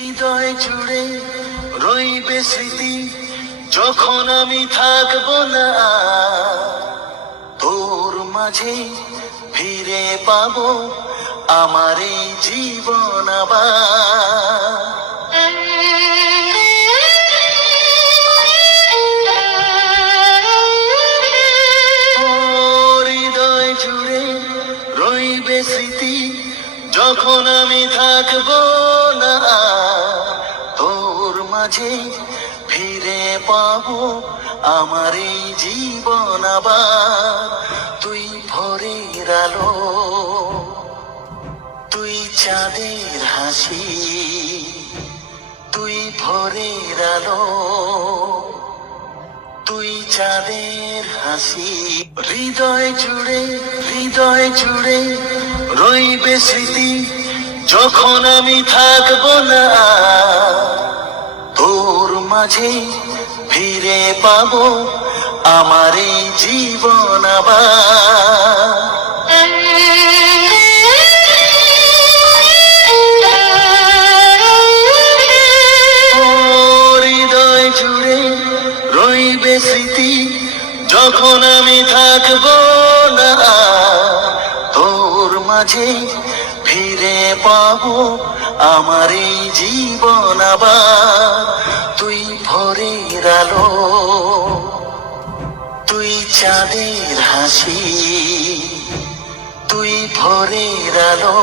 হৃদয় জুড়ে রইবে স্মৃতি, যখন আমি থাকবো না তোর মাঝে ফিরে পাবো আমার এই জীবন আবার। হৃদয় জুড়ে রইবে স্মৃতি, যখন আমি থাকবো না তোর মাঝে ফিরে পাবো আমার এই জীবন আবার। তুই ভোরের আলো, তুই চাঁদের হাসি, তুই ভোরের আলো, তুই চাঁদের হাসি। হৃদয় জুড়ে রইবে স্মৃতি, যখন আমি থাকবো না তোর মাঝে ফিরে পাবো আমার এই জীবন আবার। হৃদয় জুড়ে রইবে স্মৃতি, যখন আমি থাকবো না তোর মাঝে ফিরে পাবো আমার এই জীবন আবার। তুই ভোরের আলো, তুই চাঁদের হাসি, তুই ভোরের আলো,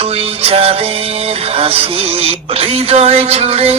তুই চাঁদের হাসি। হৃদয় জুড়ে